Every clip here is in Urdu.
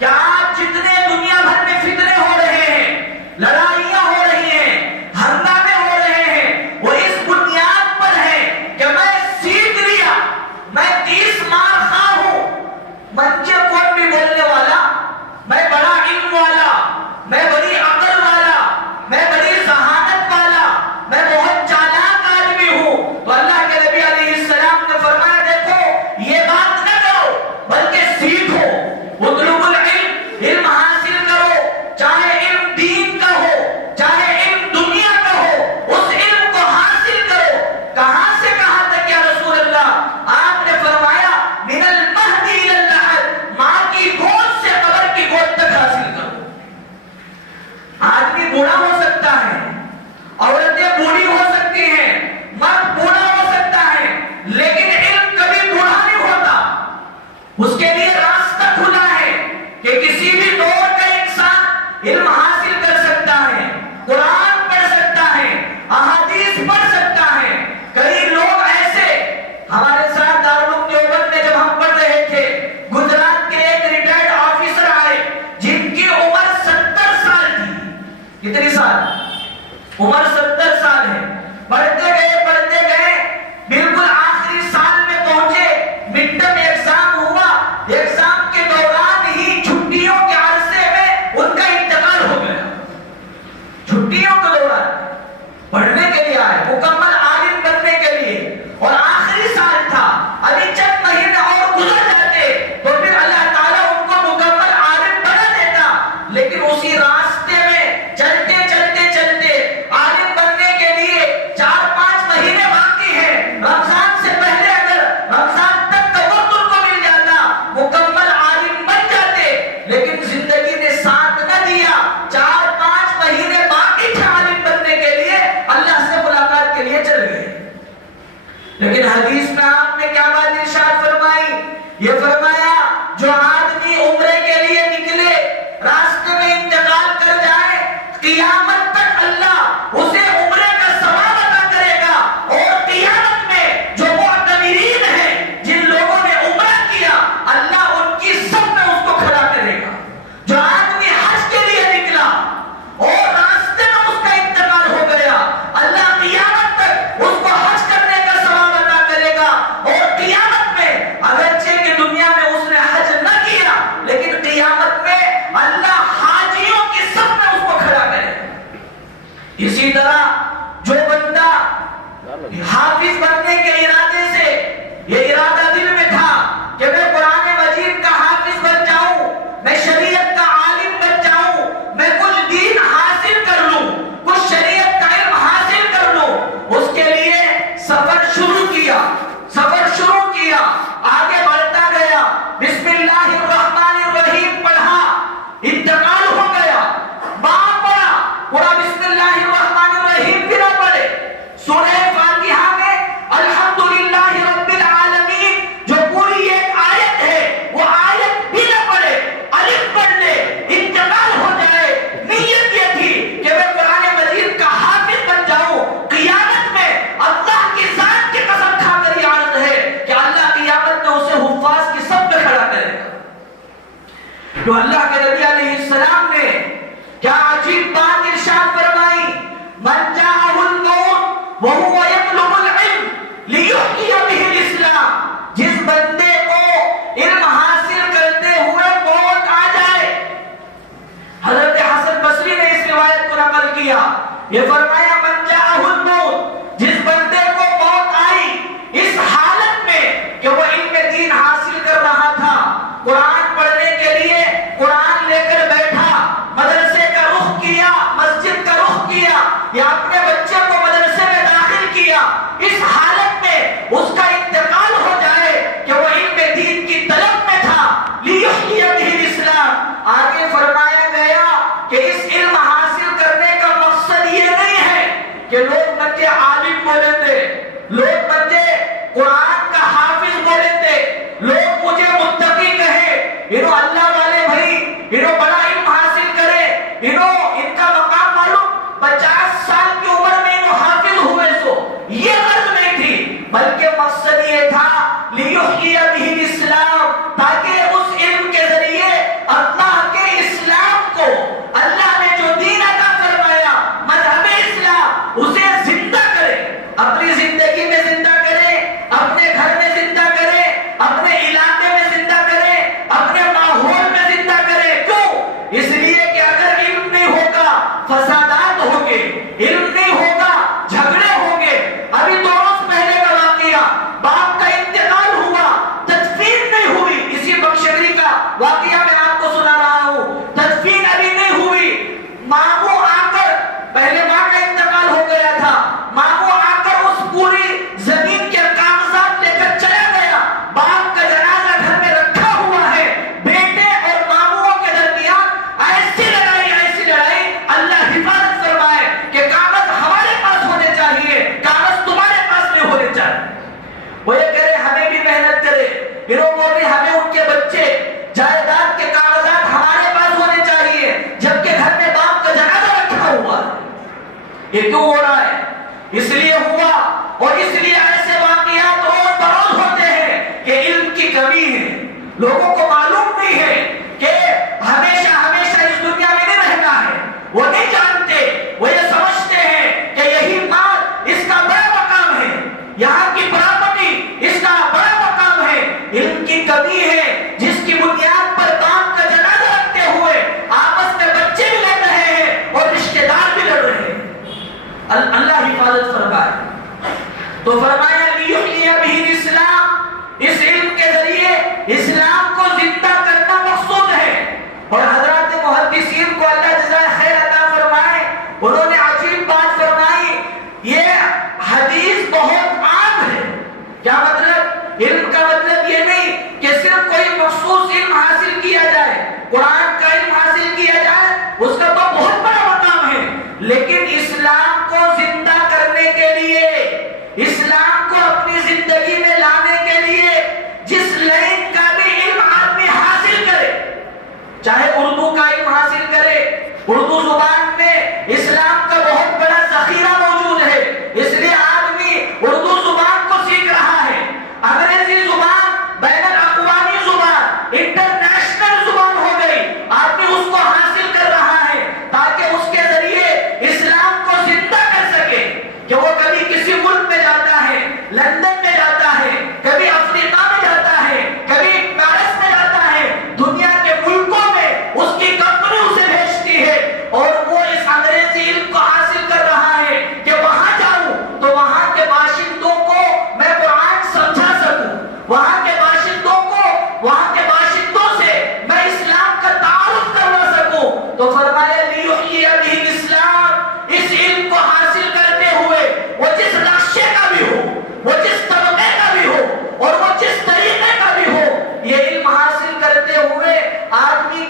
کہ آج جتنے دنیا بھر میں فتنے ہو رہے ہیں، لڑائیاں ہو رہی ہیں، ہنگامے ہو رہے ہیں، وہ اس بنیاد پر ہے کہ میں سیکھ لیا، میں 30 مار خواہ ہوں، منچے کون بھی بولنے والا، میں بڑا علم والا، میں بڑی عقل والا، میں بڑی ذہانت والا، میں بہت چالاک آدمی ہوں. تو اللہ کے نبی علیہ السلام نے فرمایا دیکھو یہ بات نہ کرو، بلکہ سیکھو. اطلب العلم، علم حاصل کرو، چاہے علم دین کا ہو چاہے علم دنیا کا ہو، اس علم کو حاصل کرو. کہاں سے کہاں تک یا رسول اللہ؟ آپ نے فرمایا من المہد الی اللحد، ماں کی گود سے قبر کی گود تک حاصل کرو. آدمی بوڑھا ہو سکتا ہے، عورتیں بوڑھی ہو سکتی ہیں، مرد بوڑھا ہو سکتا ہے، لیکن علم کبھی بوڑھا نہیں ہوتا. اس کے لیے راستہ کھلا ہے کہ کسی بھی دور کا انسان علم حاصل کر سکتا ہے، قرآن پڑھ سکتا ہے، احادیث پڑھ سکتا ہے. کئی لوگ ایسے ہمارے ساتھ دارالعلوم دیوبند میں جب ہم پڑھ رہے تھے، گجرات کے ایک ریٹائرڈ آفیسر آئے جن کی عمر 70 سال تھی. کتنی سال؟ عمر 70 سال ہے. پڑھتے گئے بالکل آخری سال میں پہنچے، مڈ ٹرم ایگزام ہوا، ایگزام کے دوران ہی چھٹیوں کے عرصے میں ان کا انتقال ہو گیا. چھٹیوں کے دوران پڑھنے کے لیے آئے، مکمل عالم بننے کے لیے، اور آخری سال تھا، ابھی چند مہینے اور گزر جاتے تو پھر اللہ تعالیٰ ان کو مکمل عالم بنا دیتا. لیکن اسی راستے میں چلتے عالم بننے کے لیے 4-5 مہینے باقی ہیں. رمضان سے پہلے اگر رمضان تک کا وقت ان کو مل جاتا، مکمل عالم بن جاتے. لیکن زندگی نے ساتھ نہ دیا، 4-5 مہینے باقی تھے عالم بننے کے لیے، اللہ سے ملاقات کے لیے چل گئے. لیکن حدیث میں آپ نے کیا بات ارشاد فرمائی؟ یہ فرمایا جو آدمی عمرے کے لیے نکلے، راستے میں انتقال کر جائے، قیامت تک اللہ اسے عمرے کا ثواب عطا کرے گا. اور قیامت میں جو معتمرین ہیں، جن لوگوں نے عمرہ کیا، اللہ ان کی سب میں اس کو کھڑا کرے گا. جو آدمی حج کے لیے نکلا اور راستے میں اس کا انتقال ہو گیا، اللہ قیامت تک اس کو حج کرنے کا ثواب عطا کرے گا. اور قیامت میں اگرچہ کہ دنیا میں اس نے حج نہ کیا، لیکن قیامت میں اللہ حاجیوں کی سب میں اس کو کھڑا کرے گا. اسی طرح جو بندہ حافظ بننے کے ارادے سے، یہ ارادہ دل میں تھا کہ میں قرآن مجید کا حافظ بن جاؤں، میں شریعت کا عالم بن جاؤں، میں کچھ دین حاصل کر لوں، کچھ شریعت کا علم حاصل کر لوں، اس کے لیے سفر شروع کیا، آگے بڑھتا گیا، بسم اللہ الرحمن الرحیم پڑھا، انتقال ہو گیا. باپ پڑھا، پورا بسم اللہ الرحمن الرحیم بھی نہ پڑھے. سورہ فاتحہ میں الحمدللہ رب العالمین جو پوری ایک آیت ہے، وہ آیت بھی نہ پڑھے، الف پڑھ لے، انتقال ہو جائے. نیت یہ تھی کہ میں قرآن مجید کا حافظ بن جاؤں. قیامت میں اللہ کی ذات کی قسم کھا کر یہ عرض ہے کہ اللہ قیامت میں اسے حفاظ کی سب میں کھڑا کرے گا. تو اللہ کے نبی علیہ السلام نے کیا عجیب بات ارشاد فرمائی، من جاءہ الموت وہو یطلب العلم لیحیی بہ الاسلام. جس بندے کو علم حاصل کرتے ہوئے موت آ جائے، حضرت حسن بصری نے اس روایت کو نقل کیا، یہ فرمایا من جاءہ الموت، جس بندے کو موت آئی اس حالت میں کہ وہ علم دین حاصل کر رہا تھا، قرآن پڑھنے کے لیے قرآن لے کر بیٹھا، مدرسے کا رخ کیا، مسجد کا رخ کیا، یا اپنے بچے کو مدرسے میں داخل کیا، اس حالت میں اس کا انتقال ہو جائے کہ وہ علم دین کی طلب میں تھا، لیحیی بہ الاسلام. آگے فرمایا گیا کہ اس علم حاصل کرنے کا مقصد یہ نہیں ہے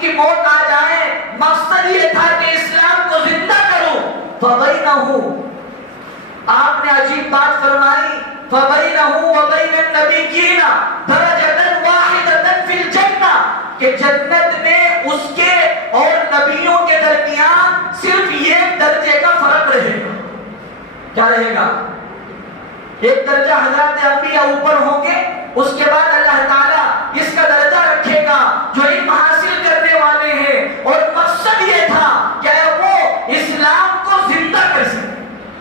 کی موت آ جائے، مقصد یہ تھا کہ اسلام کو زندہ کروں. فَبَيْنَهُ، آپ نے عجیب بات فرمائی، فَبَيْنَهُ وَبَيْنَ النَّبِيِّينَ دَرَجَةً وَاحِدَةً فِي الْجَنَّةِ، کہ جنت میں اس کے اور نبیوں کے درمیان صرف ایک درجے کا فرق رہے گا. کیا رہے گا؟ ایک درجہ حضرات انبیاء اوپر ہوں گے، اس کے بعد اللہ تعالیٰ اس کا درجہ رکھے گا جو علم حاصل کرنے والے ہیں، اور مقصد یہ تھا کہ وہ اسلام کو زندہ کر سکے.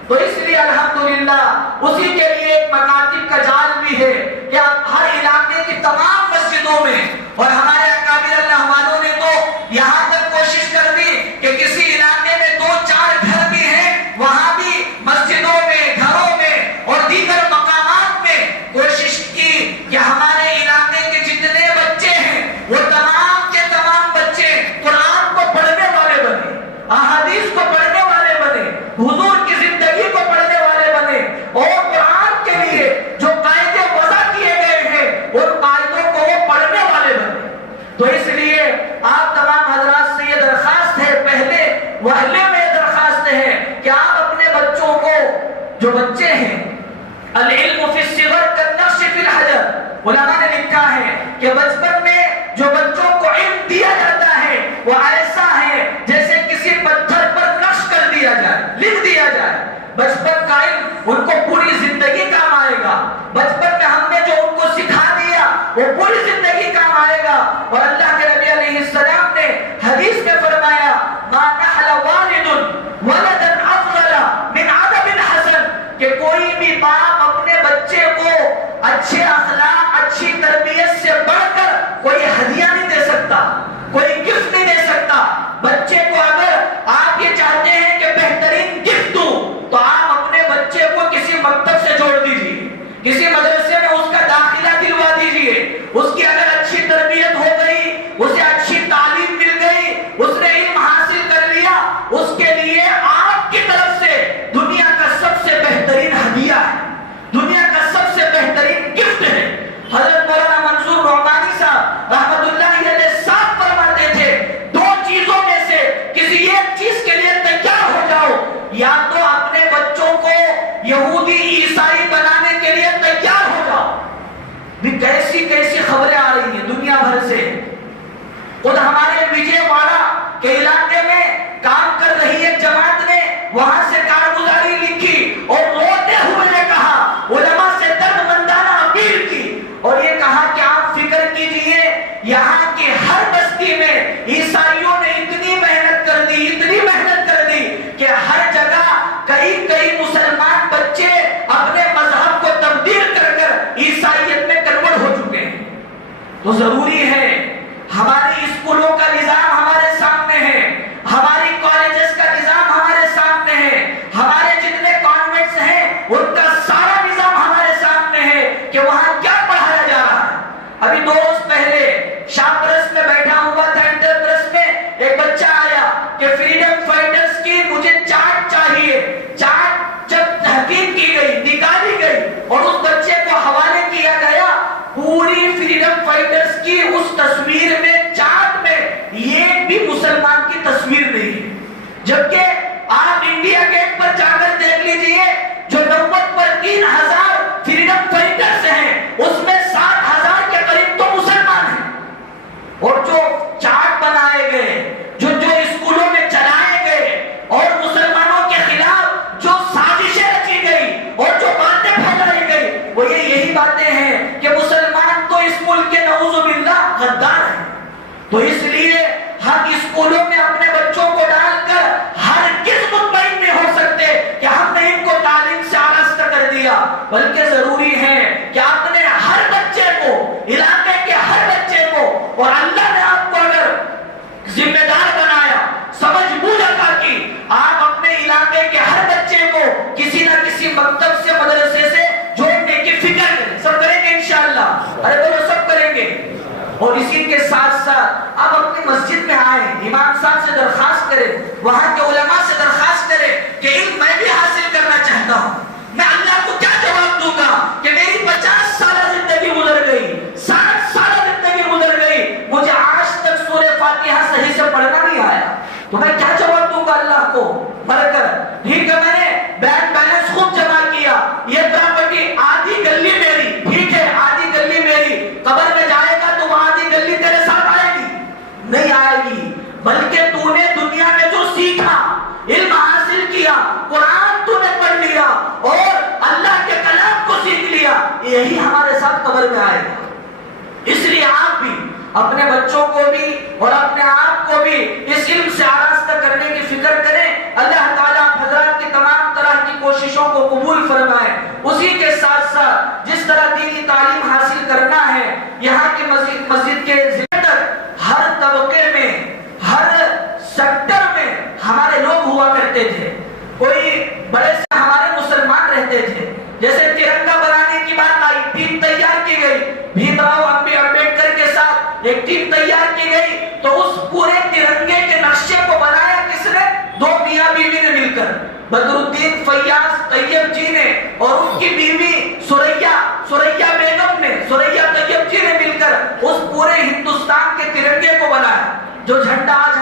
تو اس لیے الحمدللہ اسی کے لیے ایک مکاتب کا جال بھی ہے کہ ہر علاقے کی تمام مسجدوں میں، اور ہمارے اکابر اللہ والوں نے تو یہاں تک کوشش کر دی کہ کسی علاقے میں 2-4 گھر بھی ہیں، وہاں بھی مسجدوں میں، گھروں میں اور دیگر مقامات میں کوشش کی کہ ہمارے علاقے کے جتنے بچے ہیں وہ تمام کے تمام بچے قرآن کو پڑھنے والے بنے، احادیث کو پڑھنے والے بنے، حضور کی زندگی کو پڑھنے والے بنے، اور قرآن کے لیے جو قاعدے وضع کیے گئے ہیں ان قاعدوں کو وہ پڑھنے والے بنے. تو اس لیے آپ تمام حضرات سے یہ درخواست ہے، پہلے وہلے میں یہ درخواست ہے کہ آپ اپنے بچوں کو، جو بچے ہیں، العلم فی الصغر کالنقش فی الحجر، علماء نے لکھا ہے کہ بچپن میں جو بچوں کو علم دیا جاتا ہے وہ ایسا ہے جیسے کسی پتھر پر نقش کر دیا جائے، لکھ دیا جائے. بچپن کا علم ان کو پوری زندگی کام آئے گا. بچپن میں ہم نے جو ان کو سکھا دیا وہ پوری زندگی کام آئے گا. اور اللہ کے نبی علیہ السلام نے حدیث میں فرمایا، ما نحل والد ولدا افضل من ادب حسن، کہ کوئی بھی باپ اپنے بچے کو اچھے اخلاق، اچھی تربیت سے بڑھ کر کوئی ہدیہ نہیں دے سکتا، کوئی گفٹ نہیں دے سکتا. بچے کو اگر آپ یہ چاہتے ہیں کہ بہترین گفٹ دوں تو آپ اپنے بچے کو کسی مکتب سے جوڑ دیجیے، کسی مدرسے میں اس کا داخلہ دلوا دیجیے. اس کی اگر اچھی تربیت ہو گئی، اسے اچھی تعلیم مل گئی، اس نے علم حاصل کر لیا، اس کے لیے آپ کی طرف سے دنیا کا سب سے بہترین ہدیہ ہے، دنیا کا سب سے بہترین گفٹ ہے. حضرت مولانا منظور نعمانی صاحب رحمت اللہ علیہ صاحب فرماتے تھے، 2 چیزوں میں سے کسی ایک چیز کے لیے تیار ہو جاؤ، یا تو اپنے بچوں کو یہودی عیسائی بنانے کے لیے تیار ہو جاؤ. بھی کیسی کیسی خبریں آ رہی ہیں دنیا بھر سے. خود ہمارے وجے واڑہ کے علاقے میں کام کر رہی ایک جماعت نے وہاں سے کارگزاری لکھی اور روتے ہوئے نے کہا، علماء سے درد مندانہ اپیل کی، اور یہ کہا کہ آپ فکر کیجئے یہاں کی ہر بستی میں عیسائیوں نے اتنی محنت کر دی، اتنی محنت کر دی کہ ہر جگہ کئی مسلمان بچے اپنے مذہب کو تبدیل کر کر عیسائیت میں کنورٹ ہو چکے ہیں. تو ضروری ہے، ہماری اسکولوں کا نظام ہمارے سامنے ہے، ہماری کالجز کا نظام ہمارے سامنے ہے، ہمارے جتنے کانوینٹس ہیں ان کا سارا نظام ہمارے سامنے ہے کہ وہاں کیا پڑھایا جا رہا ہے. ابھی 2 روز پہلے شام پرس میں بیٹھا ہوا تھا، انٹر پرس میں ایک بچہ آیا کہ فریڈم فائٹرز کی مجھے چارٹ چاہیے. چارٹ جب تحقیق کی گئی، نکالی گئی اور اس بچے کو حوالے کیا گیا، پوری فریڈم فائٹرز کی اس تصویر میں، چارٹ میں ایک بھی مسلمان کی تصویر نہیں ہے. جبکہ آپ انڈیا گیٹ پر جا کر دیکھ لیجئے، جو 90 پر 3000 فریڈم فائٹرز ہیں اس میں 60,000 کے قریب تو مسلمان ہیں. اور جو چارٹ بنائے گئے، جو اسکولوں میں چلائے گئے اور مسلمانوں کے خلاف جو سازشیں رچی گئی اور جو باتیں پھیلائی گئی، وہ یہی باتیں ہیں کہ مسلمان تو اس ملک کے نعوذ باللہ غدار ہیں. تو اس لیے ہم اسکولوں میں اپنے بچوں کو ڈال کر ہرگز مطمئن نہیں ہو سکتے کہ ہم نے ان کو تعلیم سے آراستہ کر دیا، بلکہ ضروری ہے کہ اپنے ہر بچے کو، علاقے کے ہر بچے کو، اور اللہ نے آپ کو اگر ذمہ دار بنایا، سمجھ بوجھ عطا کی، آپ اپنے علاقے کے ہر بچے کو کسی نہ کسی مکتب سے، مدرسے سے جوڑنے کی فکر کریں. سب کریں گے انشاءاللہ؟ ارے بولو سب کریں گے. اور اسی کے ساتھ ساتھ آپ اپنی مسجد میں آئیں، امام صاحب سے درخواست کریں، وہاں کے علماء سے درخواست کریں کہ علم میں بھی حاصل کرنا چاہتا ہوں. میں اللہ کو کیا جواب دوں گا کہ میری 50 سالہ زندگی گزر گئی، 60 سالہ زندگی گزر گئی، مجھے آج تک سورہ فاتحہ صحیح سے پڑھنا نہیں آیا تو میں کیا جواب دوں گا اللہ کو مر کر؟ ٹھیک ہے میں نے بینک بیلنس خوب جمع کیا، یہ پراپرٹی آدھی گلی میری، ٹھیک ہے آدھی گلی میری، قبر میں جائے گا تو وہ آدھی گلی تیرے ساتھ آئے گی؟ نہیں آئے گی، بلکہ تو نے دنیا میں جو سیکھا، علم حاصل کیا، قرآن تو نے پڑھ لیا اور اللہ کے کلام کو سیکھ لیا، یہی ہمارے ساتھ قبر میں آئے گا۔ اس لیے آپ بھی اپنے بچوں کو بھی اور اپنے آپ کو بھی اس علم سے آراستہ کرنے کی فکر کریں۔ اللہ تعالیٰ حضرات کی تمام طرح کی کوششوں کو قبول فرمائے۔ اسی کے ساتھ ساتھ جس طرح دینی تعلیم حاصل کرنا ہے، یہاں کی مسجد کے ذمہ تک ہر طبقے میں، ہر سیکٹر میں ہمارے لوگ ہوا کرتے تھے۔ کوئی بڑے سے ہمارے مسلمان رہتے تھے، جیسے ترنگا بنانے کی بات آئی، ٹیم تیار کی گئی، بھیم راؤ امبیڈکر کے ساتھ ایک ٹیم تیار کی گئی، تو اس پورے ترنگے کے نقشے کو بنایا کس نے؟ دو میاں بیوی نے مل کر، بدر الدین فیاض طیب جی نے اور ان کی بیوی سوریا بیگم نے، سوریا طیب جی نے مل کر اس پورے ہندوستان کے ترنگے کو بنایا۔ جو جھنڈا آج